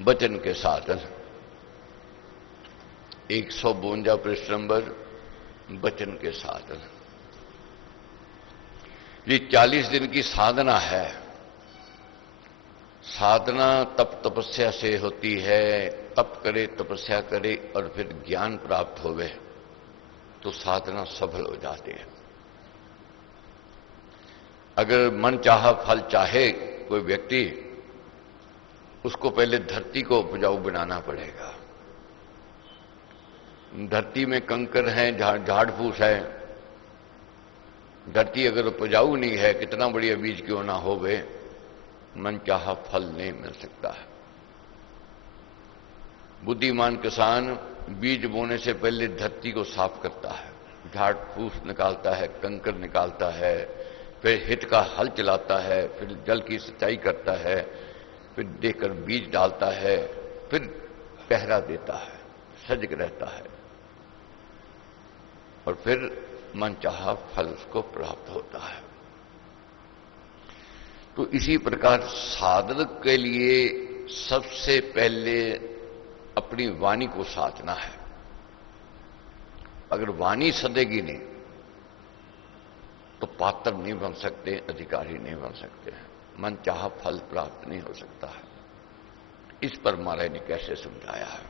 वचन के साधन। 152 पृष्ठ नंबर वचन के साधन। ये 40 दिन की साधना है। साधना तप तपस्या से होती है। तप करे, तपस्या करे और फिर ज्ञान प्राप्त होवे तो साधना सफल हो जाती है। अगर मन चाहा फल चाहे कोई व्यक्ति, उसको पहले धरती को उपजाऊ बनाना पड़ेगा। धरती में कंकर हैं, झाड़ फूस है। धरती अगर उपजाऊ नहीं है, कितना बढ़िया बीज क्यों ना होवे, मन चाहा फल नहीं मिल सकता है। बुद्धिमान किसान बीज बोने से पहले धरती को साफ करता है, झाड़ फूस निकालता है, कंकर निकालता है, फिर हित का हल चलाता है, फिर जल की सिंचाई करता है, फिर देकर बीज डालता है, फिर पहरा देता है, सजग रहता है और फिर मनचाहा फल उसको प्राप्त होता है। तो इसी प्रकार साधक के लिए सबसे पहले अपनी वाणी को साधना है। अगर वाणी सदेगी नहीं तो पात्र नहीं बन सकते, अधिकारी नहीं बन सकते हैं, मन चाहा फल प्राप्त नहीं हो सकता है। इस पर महाराज ने कैसे समझाया है।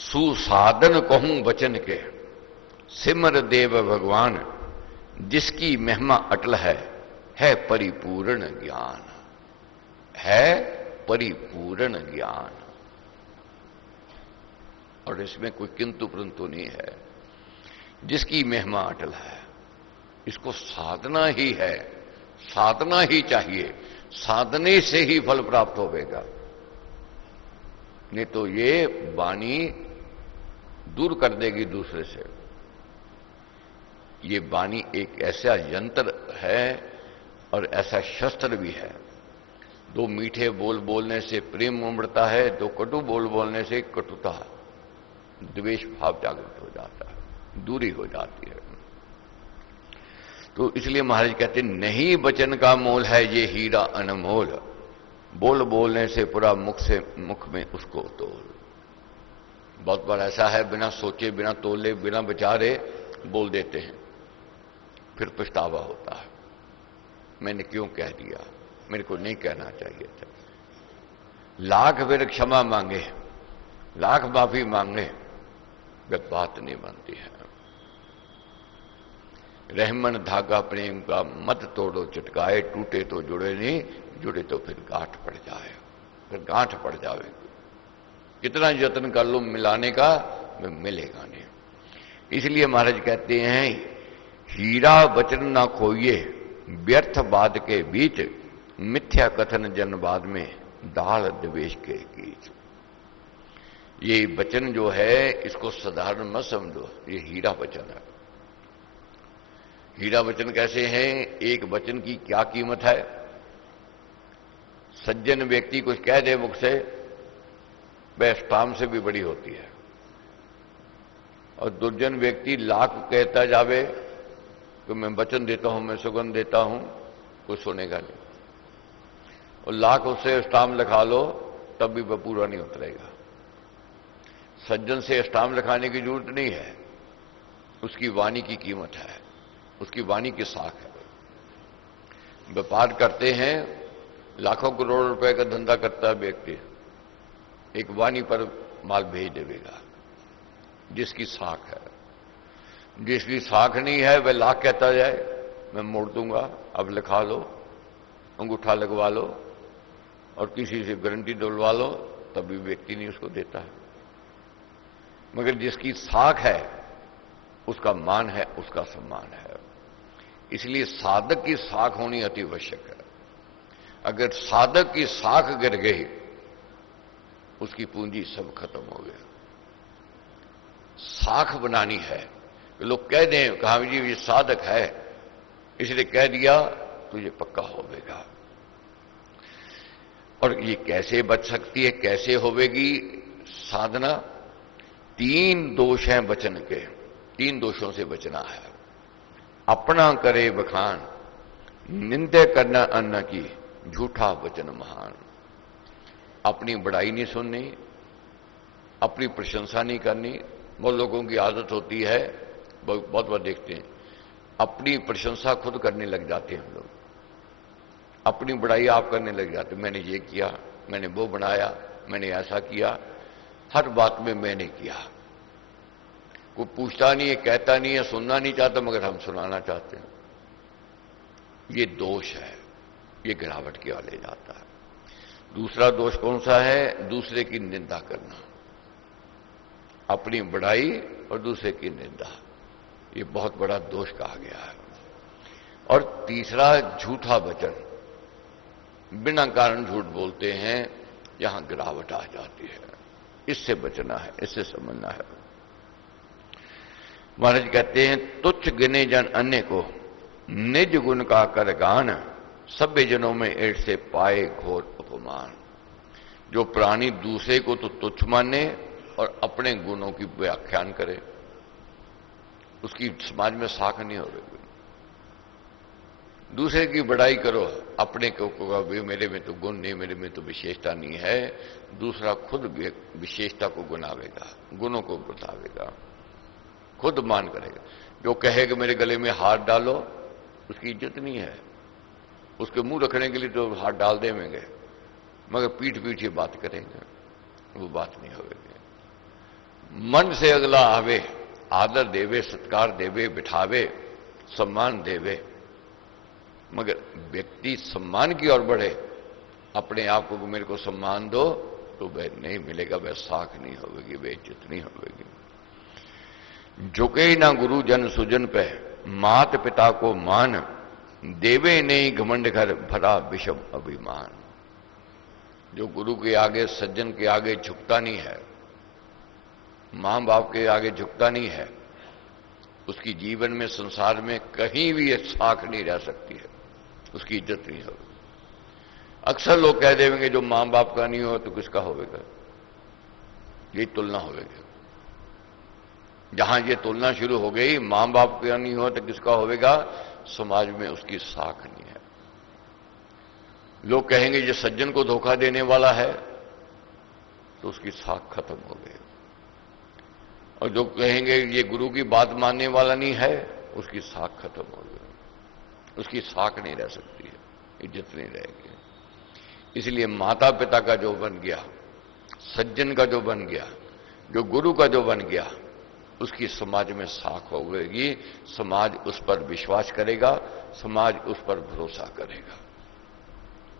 सुसाधन कहूं वचन के, सिमर देव भगवान, जिसकी महिमा अटल है परिपूर्ण ज्ञान। है परिपूर्ण ज्ञान, और इसमें कोई किंतु परंतु नहीं है। जिसकी महिमा अटल है, इसको साधना ही है, साधना ही चाहिए। साधने से ही फल प्राप्त होगा, नहीं तो ये वाणी दूर कर देगी दूसरे से। ये वाणी एक ऐसा यंत्र है और ऐसा शस्त्र भी है। दो मीठे बोल बोलने से प्रेम उमड़ता है, दो कटु बोल बोलने से कटुता, द्वेष भाव जागृत हो जाता है, दूरी हो जाती है। तो इसलिए महाराज कहते हैं, नहीं वचन का मोल है ये हीरा अनमोल, बोल बोलने से पूरा मुख में उसको तोल। बहुत बार ऐसा है, बिना सोचे, बिना तोले, बिना विचारे बोल देते हैं, फिर पछतावा होता है, मैंने क्यों कह दिया, मेरे को नहीं कहना चाहिए था। लाख फिर क्षमा मांगे, लाख माफी मांगे, वे बात नहीं बनती है। रहमन धागा प्रेम का मत तोड़ो चटकाए, टूटे तो जुड़े नहीं, जुड़े तो फिर गांठ पड़ जाए, फिर गांठ पड़ जावे। कितना यत्न कर लो मिलाने का, मिलेगा नहीं। इसलिए महाराज कहते हैं, हीरा वचन ना खोइए, व्यर्थ बात के बीच, मिथ्या कथन जनवाद में दाल द्वेष के गीत। ये वचन जो है, इसको साधारण मत समझो, ये हीरा वचन है। हीरा वचन कैसे हैं? एक वचन की क्या कीमत है? सज्जन व्यक्ति कुछ कह दे मुख से, वह स्टाम से भी बड़ी होती है, और दुर्जन व्यक्ति लाख कहता जावे कि मैं वचन देता हूं, मैं सुगंध देता हूं, कुछ सुनेगा नहीं। और लाख उससे स्टाम लिखा लो तब भी वह पूरा नहीं उतरेगा। सज्जन से स्टाम लिखाने की जरूरत नहीं है, उसकी वाणी की कीमत है, उसकी वाणी की साख है। व्यापार करते हैं, लाखों करोड़ रुपए का धंधा करता है व्यक्ति, एक वाणी पर माल भेज देगा जिसकी साख है। जिसकी साख नहीं है वह लाख कहता जाए, मैं मोड़ दूंगा, अब लिखा लो, अंगूठा लगवा लो और किसी से गारंटी डलवा लो, तभी व्यक्ति नहीं उसको देता है। मगर जिसकी साख है उसका मान है, उसका सम्मान है। इसलिए साधक की साख होनी अति आवश्यक है। अगर साधक की साख गिर गई, उसकी पूंजी सब खत्म हो गया। साख बनानी है, लोग कह दें कहा जी ये साधक है इसलिए कह दिया तो ये पक्का होगा। और ये कैसे बच सकती है, कैसे होवेगी साधना? 3 दोष हैं वचन के, 3 दोषों से बचना है। अपना करे बखान, निंदे करना अन्न की, झूठा वचन महान। अपनी बड़ाई नहीं सुननी, अपनी प्रशंसा नहीं करनी। बहुत लोगों की आदत होती है, बहुत बार देखते हैं, अपनी प्रशंसा खुद करने लग जाते हैं हम लोग, अपनी बड़ाई आप करने लग जाते। मैंने ये किया, मैंने वो बनाया, मैंने ऐसा किया, हर बात में मैंने किया। कोई पूछता नहीं है, कहता नहीं है, सुनना नहीं चाहता, मगर हम सुनाना चाहते हैं। ये दोष है, ये गिरावट की ओर ले जाता है। दूसरा दोष कौन सा है? दूसरे की निंदा करना, अपनी बड़ाई और दूसरे की निंदा, ये बहुत बड़ा दोष कहा गया है। और तीसरा, झूठा वचन, बिना कारण झूठ बोलते हैं, यहां गिरावट आ जाती है। इससे बचना है, इससे समझना है। महाराज कहते हैं, तुच्छ गिने जन अन्य को, निज गुण का कर गान, सभ्य जनों में एड़ से पाए घोर अपमान। जो प्राणी दूसरे को तो तुच्छ माने और अपने गुणों की व्याख्यान करे, उसकी समाज में साख नहीं हो रही। दूसरे की बड़ाई करो, अपने को मेरे में तो गुण नहीं, मेरे में तो विशेषता नहीं है। दूसरा खुद विशेषता को गुनावेगा, गुणों को बतावेगा, खुद मान करेगा। जो कहेगा मेरे गले में हाथ डालो, उसकी इज्जत नहीं है। उसके मुंह रखने के लिए तो हाथ डाल देंगे, मगर पीठ पीछे बात करेंगे, वो बात नहीं होगी। मन से अगला आवे, आदर देवे, सत्कार देवे, बिठावे, सम्मान देवे, मगर व्यक्ति सम्मान की ओर बढ़े, अपने आप को मेरे को सम्मान दो, तो वह नहीं मिलेगा, वह साख नहीं होगी, वह इज्जत नहीं होगी। झुके ना गुरु जन सुजन पे, मात पिता को मान, देवे नहीं घमंड घर भरा विषम अभिमान। जो गुरु के आगे, सज्जन के आगे झुकता नहीं है, मां बाप के आगे झुकता नहीं है, उसकी जीवन में, संसार में कहीं भी एक साख नहीं रह सकती है, उसकी इज्जत नहीं होगी। अक्सर लोग कह देंगे जो मां बाप का नहीं हो तो किसका होगा, ये तुलना होगी। जहां ये तुलना शुरू हो गई, मां बाप का नहीं हो तो किसका होगा, समाज में उसकी साख नहीं है। लोग कहेंगे ये सज्जन को धोखा देने वाला है, तो उसकी साख खत्म हो गई। और जो कहेंगे ये गुरु की बात मानने वाला नहीं है, उसकी साख खत्म हो गई, उसकी साख नहीं रह सकती है, इज्जत नहीं रहेगी। इसलिए माता पिता का जो बन गया, सज्जन का जो बन गया, जो गुरु का जो बन गया, उसकी समाज में साख होगी। समाज उस पर विश्वास करेगा, समाज उस पर भरोसा करेगा।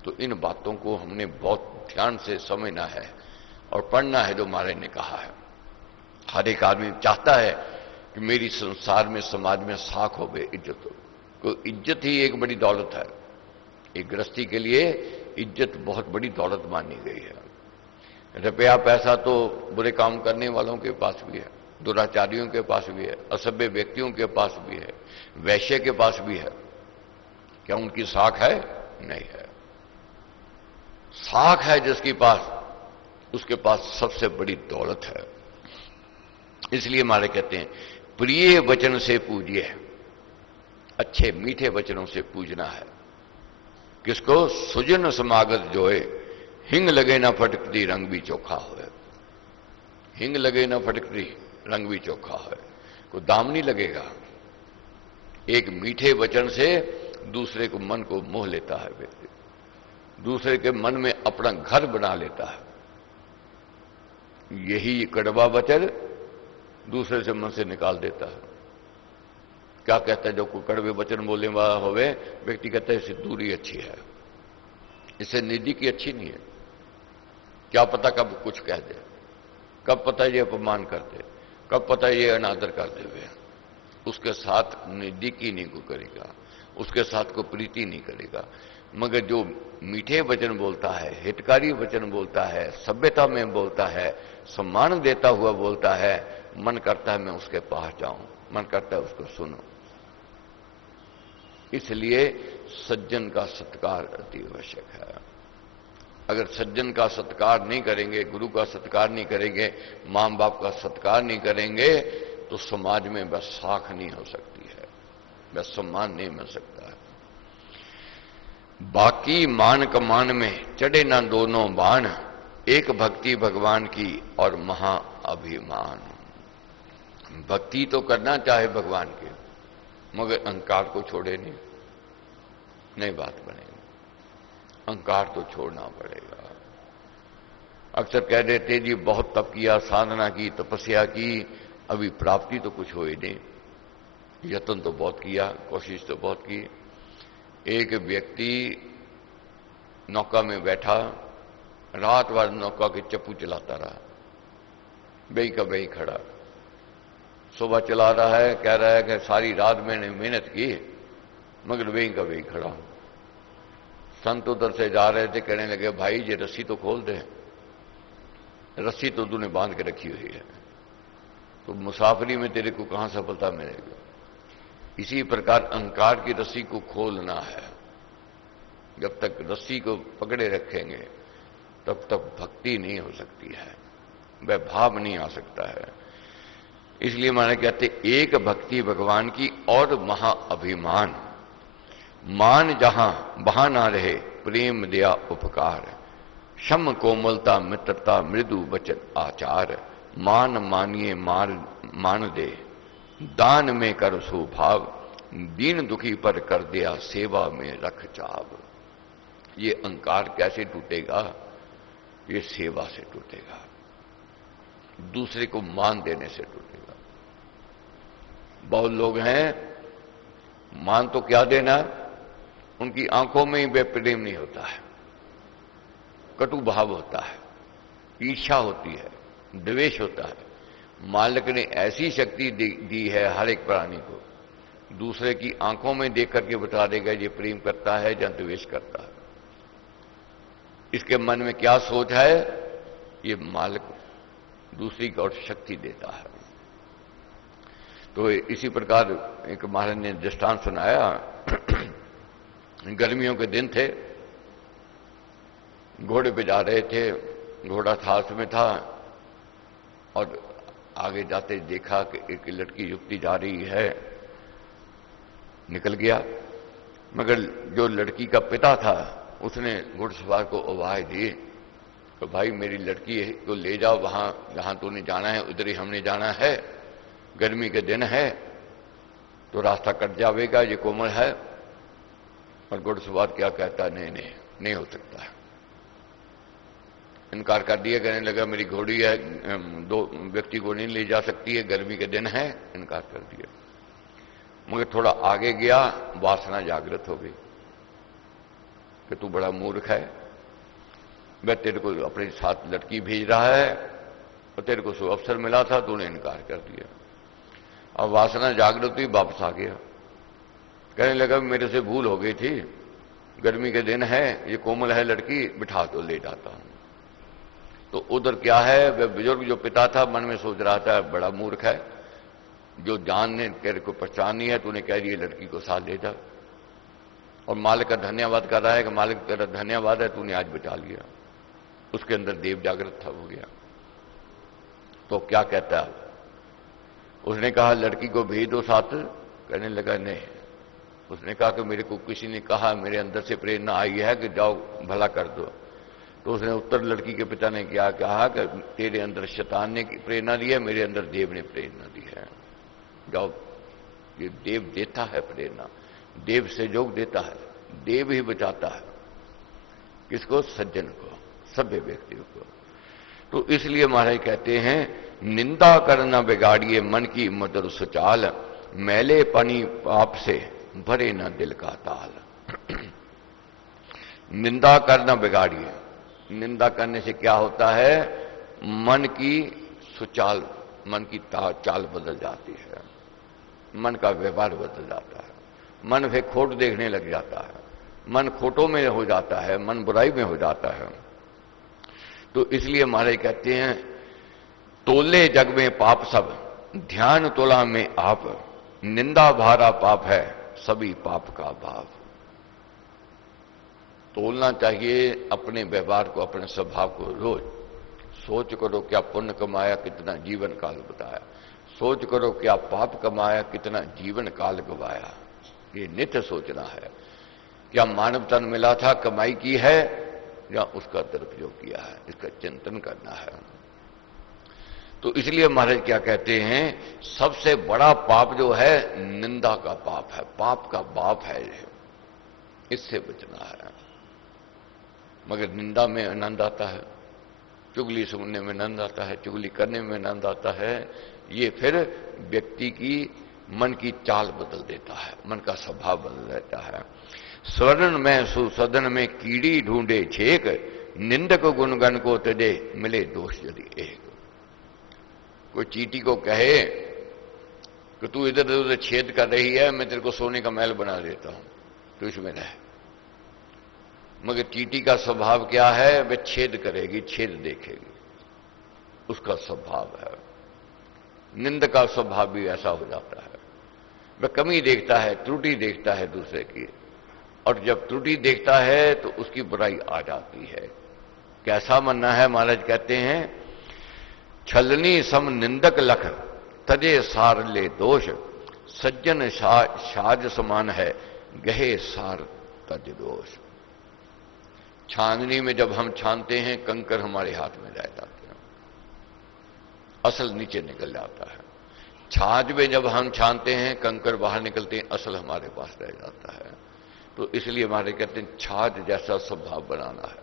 तो इन बातों को हमने बहुत ध्यान से समझना है और पढ़ना है, जो महाराज ने कहा है। हर एक आदमी चाहता है कि मेरी संसार में, समाज में साख हो, इज्जत हो। तो इज्जत ही एक बड़ी दौलत है। एक गृहस्थी के लिए इज्जत बहुत बड़ी दौलत मानी गई है। रुपया पैसा तो बुरे काम करने वालों के पास भी है, दुराचारियों के पास भी है, असभ्य व्यक्तियों के पास भी है, वैश्य के पास भी है। क्या उनकी साख है? नहीं है। साख है जिसके पास, उसके पास सबसे बड़ी दौलत है। इसलिए हमारे कहते हैं, प्रिय वचन से पूजिए, अच्छे मीठे वचनों से पूजना है। किसको? सुजन समागत जोए, हिंग लगे ना फटकती रंग भी चोखा होए। हिंग लगे ना फटकती रंग भी चोखा होए, को दाम नहीं लगेगा। एक मीठे वचन से दूसरे को, मन को मोह लेता है व्यक्ति, दूसरे के मन में अपना घर बना लेता है। यही कड़वा वचन दूसरे से मन से निकाल देता है। क्या कहता है? जो कोई कड़वे वचन बोलने वाला होवे, व्यक्ति कहता है इससे दूरी अच्छी है, इससे नजदीकी अच्छी नहीं है। क्या पता कब कुछ कह दे, कब पता ये अपमान कर दे, कब पता ये अनादर कर देवे। उसके साथ नजदीकी नहीं को करेगा, उसके साथ को प्रीति नहीं करेगा। मगर जो मीठे वचन बोलता है, हितकारी वचन बोलता है, सभ्यता में बोलता है, सम्मान देता हुआ बोलता है, मन करता है मैं उसके पास जाऊं, मन करता है उसको सुनो। इसलिए सज्जन का सत्कार अति आवश्यक है। अगर सज्जन का सत्कार नहीं करेंगे, गुरु का सत्कार नहीं करेंगे, मां बाप का सत्कार नहीं करेंगे, तो समाज में बस साख नहीं हो सकती है, बस सम्मान नहीं मिल सकता है। बाकी मान कमान में चढ़े ना दोनों बाण, एक भक्ति भगवान की और महा अभिमान। भक्ति तो करना चाहे भगवान की, मगर अहंकार को छोड़े नहीं बात बनेगी। अहंकार तो छोड़ना पड़ेगा। अक्सर कह देते जी बहुत तप किया, साधना की, तपस्या की, अभी प्राप्ति तो कुछ हो ही नहीं। यत्न तो बहुत किया, कोशिश तो बहुत की। एक व्यक्ति नौका में बैठा, रात भर नौका के चप्पू चलाता रहा, बेई का बेई खड़ा। सुबह चला रहा है, कह रहा है कि सारी रात मैंने मेहनत की, मगर बेई का बेई खड़ा हूं। संत उधर से जा रहे थे, कहने लगे भाई ये रस्सी तो खोल दे, रस्सी तो तूने बांध के रखी हुई है, तो मुसाफरी में तेरे को कहां सफलता मिलेगी। इसी प्रकार अहंकार की रस्सी को खोलना है। जब तक रस्सी को पकड़े रखेंगे तब तक भक्ति नहीं हो सकती है, वह भाव नहीं आ सकता है। इसलिए माने कहते एक भक्ति भगवान की और महा अभिमान। मान जहां वहां ना रहे प्रेम दया उपकार, क्षम कोमलता मित्रता मृदु वचन आचार, मान मानिए मान दे दान में कर सुभाव, दीन दुखी पर कर दिया सेवा में रख चाव। ये अहंकार कैसे टूटेगा? ये सेवा से टूटेगा, दूसरे को मान देने से टूटेगा। बहुत लोग हैं, मान तो क्या देना, उनकी आंखों में ही वे प्रेम नहीं होता है, कटु भाव होता है, ईर्ष्या होती है, द्वेष होता है। मालिक ने ऐसी शक्ति दी है हर एक प्राणी को, दूसरे की आंखों में देख करके बता देगा ये प्रेम करता है या द्वेष करता है। इसके मन में क्या सोच है, ये मालिक दूसरी को और शक्ति देता है। तो इसी प्रकार एक महाराज ने दृष्टांत सुनाया। गर्मियों के दिन थे, घोड़े पे जा रहे थे, घोड़ा थास में था और आगे जाते देखा कि एक लड़की युवती जा रही है, निकल गया। मगर जो लड़की का पिता था उसने घुड़सवार को आवाज दी कि भाई मेरी लड़की को ले जाओ, वहां जहां तूने जाना है उधर ही हमने जाना है, गर्मी के दिन है तो रास्ता कट जाएगा, ये कोमल है। और घुड़सवार क्या कहता, नहीं हो सकता है, इनकार कर दिया। कहने लगा मेरी घोड़ी है, दो व्यक्ति को नहीं ले जा सकती है, गर्मी के दिन है, इनकार कर दिया। मगर थोड़ा आगे गया, वासना जागृत हो गई कि तू बड़ा मूर्ख है, मैं तेरे को अपने साथ लड़की भेज रहा है और तेरे को सो अवसर मिला था, तूने इनकार कर दिया। अब वासना जागृत हुई, वापस आ गया। कहने लगा मेरे से भूल हो गई थी, गर्मी के दिन है, ये कोमल है लड़की, बिठा तो ले जाता हूं। तो उधर क्या है, वह बुजुर्ग जो पिता था मन में सोच रहा था बड़ा मूर्ख है, जो जान ने तेरे को पहचानी है, तूने कह दिया लड़की को साथ ले जा। और मालिक का धन्यवाद कर रहा है कि मालिक तेरा धन्यवाद है, तूने आज बिठा लिया। उसके अंदर देव जागृत था, हो गया। तो क्या कहता है, उसने कहा लड़की को भेज दो साथ। कहने लगा नहीं। उसने कहा कि मेरे को किसी ने कहा, मेरे अंदर से प्रेरणा आई है कि जाओ भला कर दो। तो उसने उत्तर लड़की के पिता ने क्या कहा कि तेरे अंदर शैतान ने प्रेरणा दी है, मेरे अंदर देव ने प्रेरणा दी है, जाओ। ये देव देता है प्रेरणा, देव सहयोग देता है, देव ही बचाता है। किसको? सज्जन को, सभ्य व्यक्ति को। तो इसलिए महाराज कहते हैं निंदा करना बिगाड़िए मन की मधुर सुचाल, मैले पानी पाप से भरे न दिल का ताल। निंदा करना बिगाड़िए। निंदा करने से क्या होता है, मन की सुचाल, मन की चाल बदल जाती है, मन का व्यवहार बदल जाता है, मन फिर खोट देखने लग जाता है, मन खोटों में हो जाता है, मन बुराई में हो जाता है। तो इसलिए महाराज कहते हैं तोले जग में पाप सब, ध्यान तोला में आप, निंदा भारा पाप है सभी पाप का भाव। तोलना चाहिए अपने व्यवहार को, अपने स्वभाव को। रोज सोच करो क्या पुण्य कमाया, कितना जीवन काल बताया। सोच करो क्या पाप कमाया, कितना जीवन काल गवाया। ये नित्य सोचना है। क्या मानव तन मिला था, कमाई की है या उसका दुरुपयोग किया है, इसका चिंतन करना है। तो इसलिए महाराज क्या कहते हैं, सबसे बड़ा पाप जो है निंदा का पाप है, पाप का बाप है ये, इससे बचना है। मगर निंदा में आनंद आता है, चुगली सुनने में आनंद आता है, चुगली करने में आनंद आता है। ये फिर व्यक्ति की मन की चाल बदल देता है, मन का स्वभाव बदल देता है। स्वर्ण में सुसदन में कीड़ी ढूंढे छेक, निंदक गुणगण को तजे मिले दोष यदि एक। कोई चींटी को कहे कि तू इधर उधर छेद कर रही है, मैं तेरे को सोने का महल बना देता हूं, तो इसमें रह। मगर चींटी का स्वभाव क्या है, वह छेद करेगी, छेद देखेगी, उसका स्वभाव है। निंद का स्वभाव भी ऐसा हो जाता है, वह कमी देखता है, त्रुटि देखता है दूसरे की, और जब त्रुटि देखता है तो उसकी बुराई आ जाती है। कैसा मानना है, महाराज कहते हैं छलनी सम निंदक लख तजे सार ले दोष, सज्जन साज समान है गहे सार तज दोष। छाननी में जब हम छानते हैं कंकर हमारे हाथ में रह जाते हैं, असल नीचे निकल जाता है। छाछ में जब हम छानते हैं कंकर बाहर निकलते हैं, असल हमारे पास रह जाता है। तो इसलिए हमारे कहते हैं छाछ जैसा स्वभाव बनाना है,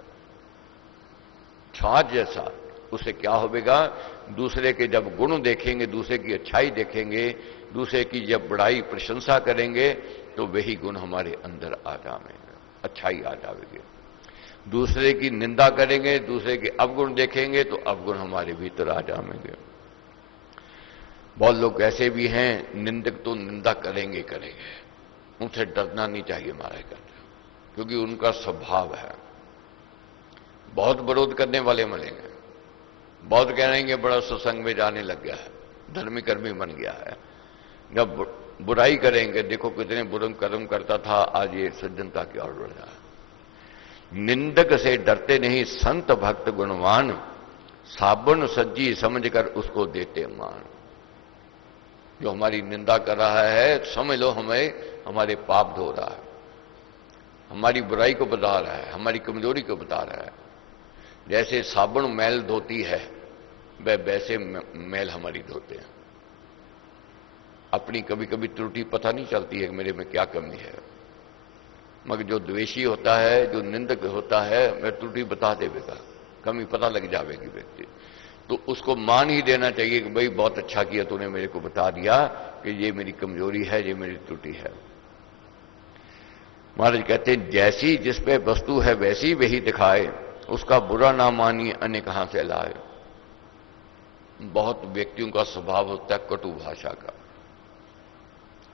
छाछ जैसा। उससे क्या होगा, दूसरे के जब गुण देखेंगे, दूसरे की अच्छाई देखेंगे, दूसरे की जब बड़ाई प्रशंसा करेंगे, तो वही गुण हमारे अंदर आ जाएंगे, अच्छाई आ जाएगी। दूसरे की निंदा करेंगे, दूसरे के अवगुण देखेंगे, तो अवगुण हमारे भीतर आ जाएंगे। बहुत लोग ऐसे भी हैं, निंदक तो निंदा करेंगे करेंगे, उनसे डरना नहीं चाहिए महाराज कहते हैं, क्योंकि उनका स्वभाव है। बहुत विरोध करने वाले मिलेंगे, बहुत कह रहे हैं बड़ा सत्संग में जाने लग गया है, धर्मी कर्मी बन गया है। जब बुराई करेंगे, देखो कितने बुरे कर्म करता था, आज ये सज्जनता की ओर बढ़ रहा है। निंदक से डरते नहीं संत भक्त गुणवान, साबुन सज्जी समझकर उसको देते मान। जो हमारी निंदा कर रहा है, समझ लो हमें हमारे पाप धो रहा है, हमारी बुराई को बता रहा है, हमारी कमजोरी को बता रहा है। जैसे साबुन मैल धोती है, वह वैसे मैल हमारी धोते हैं। अपनी कभी कभी त्रुटि पता नहीं चलती है कि मेरे में क्या कमी है, मगर जो द्वेषी होता है, जो निंदक होता है, वह त्रुटि बता देगा, कमी पता लग जाएगी व्यक्ति। तो उसको मान ही देना चाहिए कि भाई बहुत अच्छा किया तूने, मेरे को बता दिया कि ये मेरी कमजोरी है, ये मेरी त्रुटि है। महाराज कहते हैं जैसी जिस पे वस्तु है वैसी वही दिखाए, उसका बुरा ना मानिए अन्य कहां से लाए। बहुत व्यक्तियों का स्वभाव होता है कटु भाषा का,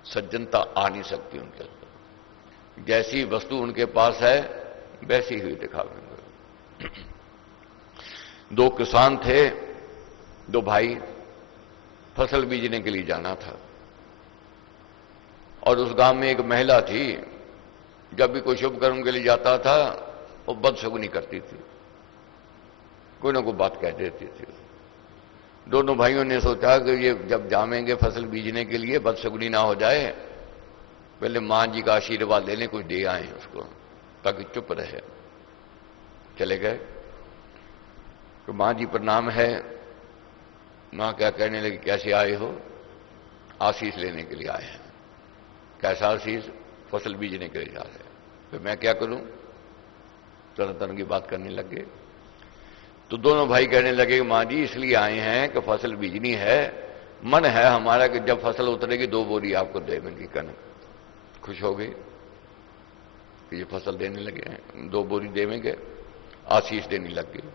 सज्जनता आ नहीं सकती उनके अंदर। जैसी वस्तु उनके पास है वैसी ही दिखावेंगे। दो किसान थे, दो भाई, फसल बीजने के लिए जाना था, और उस गांव में एक महिला थी, जब भी कोई शुभ कर्म के लिए जाता था वो बदशगुनी करती थी, कोई ना कोई बात कह देती थी। दोनों भाइयों ने सोचा कि ये जब जामेंगे फसल बीजने के लिए बदशगुनी ना हो जाए, पहले मां जी का आशीर्वाद ले लें, कुछ दे आए उसको ताकि चुप रहे। चले गए तो मां जी प्रणाम है। मां क्या कहने लगी, कैसे आए हो? आशीष लेने के लिए आए हैं। कैसा आशीष? फसल बीजने के लिए जा रहे हैं। तो मैं क्या करूं? तरह तरह की बात करने लगे। तो दोनों भाई कहने लगे मां जी इसलिए आए हैं कि फसल बीजनी है, मन है हमारा कि जब फसल उतरेगी 2 बोरी आपको देंगे कनक। खुश हो गई कि ये फसल देने लगे हैं, 2 बोरी देंगे, आशीष देने लग गई।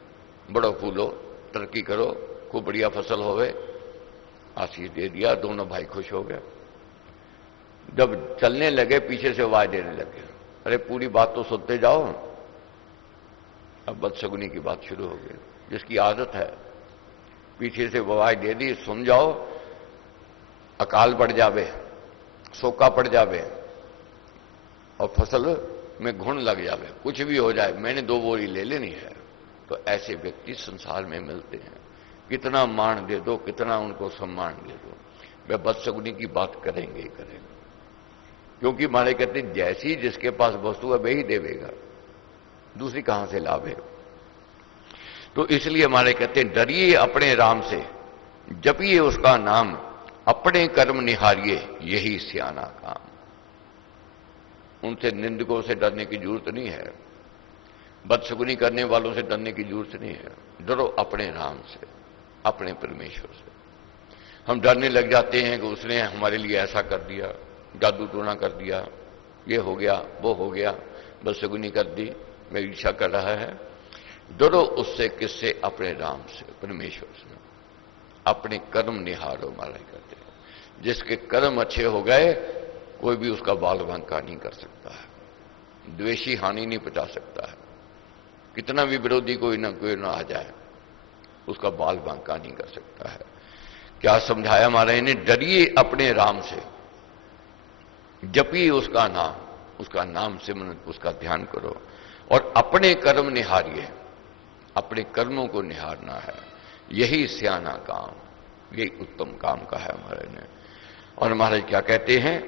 बड़ो फूलो, तरक्की करो, खूब बढ़िया फसल होवे, आशीष दे दिया। दोनों भाई खुश हो गए। जब चलने लगे पीछे से आवाज देने लगे, अरे पूरी बात तो सुनते जाओ। अब बदशगुनी की बात शुरू हो गई, जिसकी आदत है। पीछे से आवाज दे दी, सुन जाओ, अकाल पड़ जावे, सोका पड़ जावे और फसल में घुन लग जावे, कुछ भी हो जाए, मैंने 2 बोरी ले लेनी है। तो ऐसे व्यक्ति संसार में मिलते हैं। कितना मान दे दो, कितना उनको सम्मान दे दो, वे बदशगुनी की बात करेंगे ही करेंगे। क्योंकि महाराज कहते हैं जैसी जिसके पास वस्तु है वही देवेगा, दूसरी कहां से लाभ है। तो इसलिए महाराज कहते हैं डरिए अपने राम से, जपिए उसका नाम, अपने कर्म निहारिए यही सियाना काम। उनसे निंदकों से डरने की जरूरत नहीं है, बदशगुनी करने वालों से डरने की जरूरत नहीं है। डरो अपने राम से, अपने परमेश्वर से। हम डरने लग जाते हैं कि उसने हमारे लिए ऐसा कर दिया, जादू टोना कर दिया, ये हो गया वो हो गया, बदशगुनी कर दी, मेरी इच्छा कर रहा है। डरो उससे, किससे? अपने राम से, परमेश्वर से। अपने कर्म निहारो महाराज कहते हैं। जिसके कर्म अच्छे हो गए कोई भी उसका बाल बांका नहीं कर सकता है, द्वेषी हानि नहीं पहुंचा सकता है। कितना भी विरोधी कोई ना आ जाए उसका बाल बांका नहीं कर सकता है। क्या समझाया महाराज ने? डरिए अपने राम से, जपिए उसका नाम, उसका नाम सिमरन, उसका ध्यान करो, और अपने कर्म निहारिए, अपने कर्मों को निहारना है, यही सियाना काम, यही उत्तम काम का है महाराज ने। और महाराज क्या कहते हैं?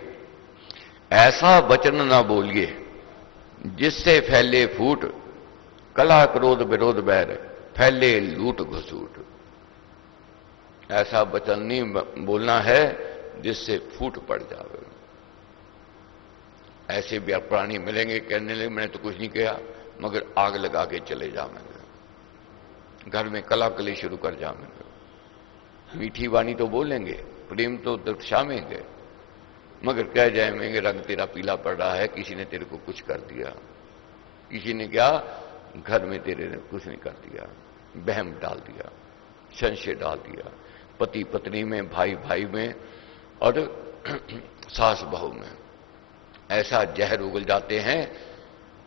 ऐसा वचन ना बोलिए जिससे फैले फूट, कलह क्रोध विरोध बैर, फैले लूट घसूट। ऐसा वचन नहीं बोलना है जिससे फूट पड़ जावे। ऐसे भी प्राणी मिलेंगे कहने लगे मैंने तो कुछ नहीं किया, मगर आग लगा के चले जाएंगे, घर में कला कली शुरू कर जाएंगे। मीठी वाणी तो बोलेंगे, प्रेम तो दर्शावेंगे, मगर कह जाएंगे रंग तेरा पीला पड़ रहा है, किसी ने तेरे को कुछ कर दिया, किसी ने क्या घर में तेरे ने कुछ नहीं कर दिया, बहम डाल दिया, संशय डाल दिया, पति पत्नी में, भाई भाई में, और सास बहू में। ऐसा जहर उगल जाते हैं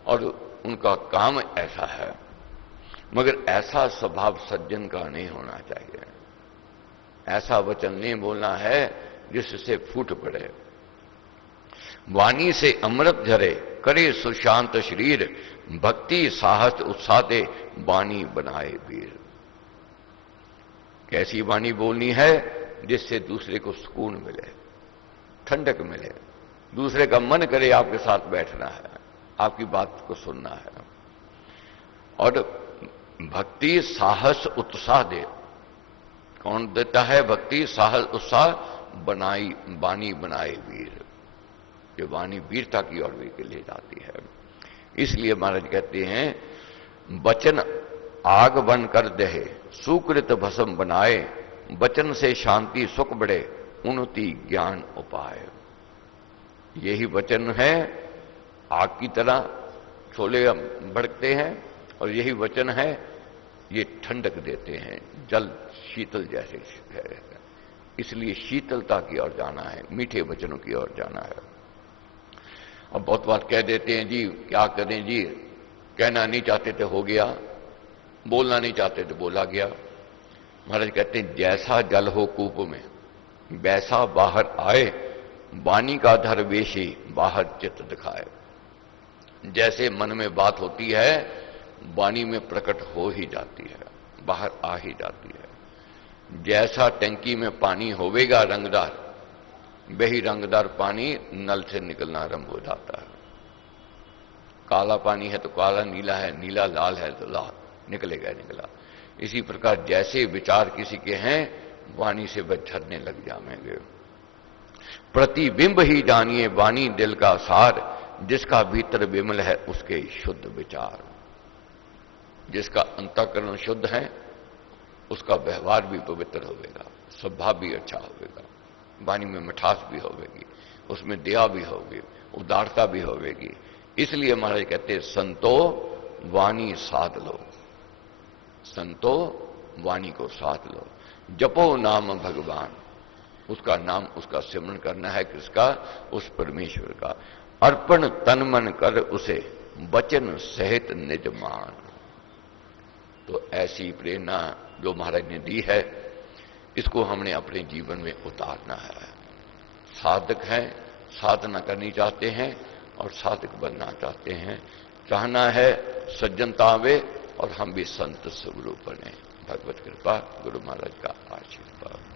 और उनका काम ऐसा है। मगर ऐसा स्वभाव सज्जन का नहीं होना चाहिए। ऐसा वचन नहीं बोलना है जिससे फूट पड़े। वाणी से अमृत झरे, करे सुशांत शरीर, भक्ति साहस उत्साह दे, वाणी बनाए वीर। कैसी वाणी बोलनी है? जिससे दूसरे को सुकून मिले, ठंडक मिले, दूसरे का मन करे आपके साथ बैठना है, आपकी बात को सुनना है। और भक्ति साहस उत्साह दे। कौन देता है भक्ति साहस उत्साह? बनाई वाणी बनाए वीर। ये वाणी वीरता की ओर भी ले जाती है। इसलिए महाराज कहते हैं वचन आग बन कर दहे, सुकृत भस्म बनाए, वचन से शांति सुख बढ़े, उन्नति ज्ञान उपाय। यही वचन है, आग की तरह छोले भड़कते हैं, और यही वचन है ये ठंडक देते हैं, जल शीतल जैसे है। इसलिए शीतलता की ओर जाना है, मीठे वचनों की ओर जाना है। अब बहुत बार कह देते हैं जी क्या करें जी, कहना नहीं चाहते थे हो गया, बोलना नहीं चाहते थे बोला गया। महाराज कहते हैं जैसा जल हो कूप में वैसा बाहर आए, वाणी का धर्वेशी बाहर चित्त दिखाए। जैसे मन में बात होती है वाणी में प्रकट हो ही जाती है, बाहर आ ही जाती है। जैसा टंकी में पानी होवेगा रंगदार, वही रंगदार पानी नल से निकलना आरंभ हो जाता है। काला पानी है तो काला, नीला है नीला, लाल है तो लाल, निकलेगा निकला। इसी प्रकार जैसे विचार किसी के हैं वाणी से वह झरने लग जाएंगे। प्रतिबिंब ही जानिए वाणी दिल का सार, जिसका भीतर विमल है उसके शुद्ध विचार। जिसका अंतःकरण शुद्ध है उसका व्यवहार भी पवित्र होगा, स्वभाव भी अच्छा होगा, वाणी में मिठास भी होगी, उसमें दया भी होगी, उदारता भी होगी। इसलिए महाराज कहते हैं संतो वाणी साध लो, संतो वाणी को साध लो। जपो नाम भगवान, उसका नाम, उसका सिमरन करना है किसका? उस परमेश्वर का। अर्पण तन मन कर उसे, वचन सहित निज मान। तो ऐसी प्रेरणा जो महाराज ने दी है इसको हमने अपने जीवन में उतारना है। साधक हैं, साधना करनी चाहते हैं और साधक बनना चाहते हैं। चाहना है सज्जनता आवे और हम भी संत स्वरूप बने। भगवत कृपा, गुरु महाराज का आशीर्वाद।